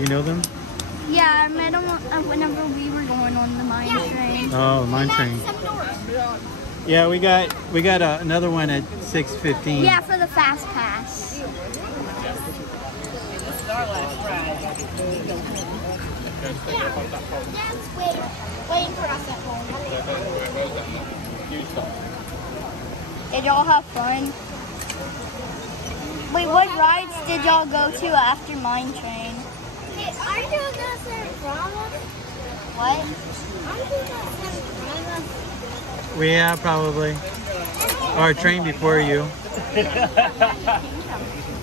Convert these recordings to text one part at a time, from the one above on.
You know them? Yeah, I met them whenever we were going on the mine train. Oh, mine train. Yeah, we got another one at 6:15. Yeah, for the fast pass. Waiting for us at home. Did y'all have fun? Wait, what rides did y'all go to after mine train? Hey, aren't you gonna send drama? What? Aren't you gonna send drama? Yeah, probably. Or a train before you.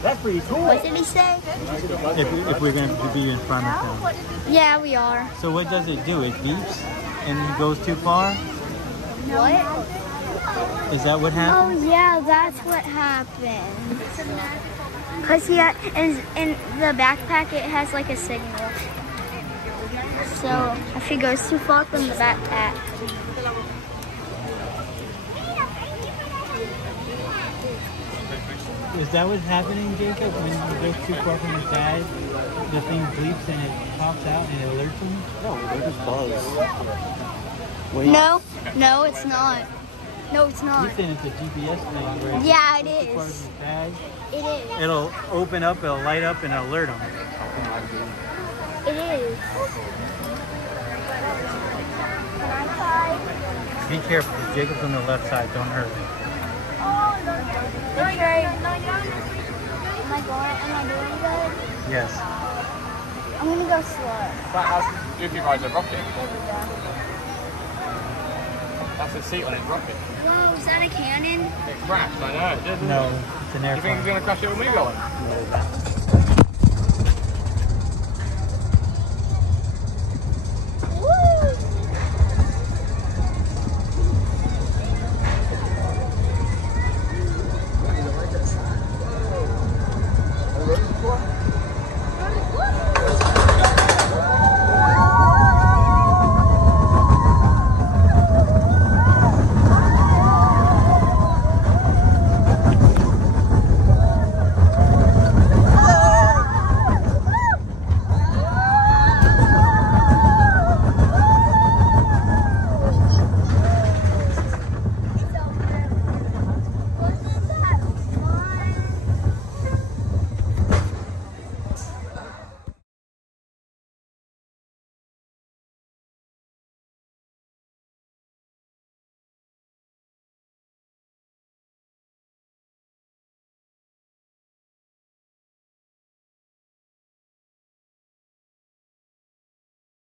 That's pretty cool. What did he say? If we're going to be in Farmertown. Yeah, we are. So what does it do? It beeps and it goes too far? What? Is that what happened? Oh yeah, that's what happened. Cause yeah, in the backpack it has like a signal. So if he goes too far from the backpack. Is that what's happening, Jacob? When you go too far from the pad, the thing bleeps and it pops out and it alerts them? No, they just buzz. Wait. No, no, it's not. No, it's You not. said it's a GPS thing, right? Yeah, it Too far is. from the pad, It is. it'll open up, it'll light up and alert them. It is. Can I try? Be careful, Jacob's on the left side, don't hurt him. The train. Am I doing good? Yes. I'm gonna go slow. If you guys are rocking, There we go. that's the seat on his rocket. Whoa, is that a cannon? It crashed, I know, it did. No, it's an You think airplane. he's going to crash it with me going?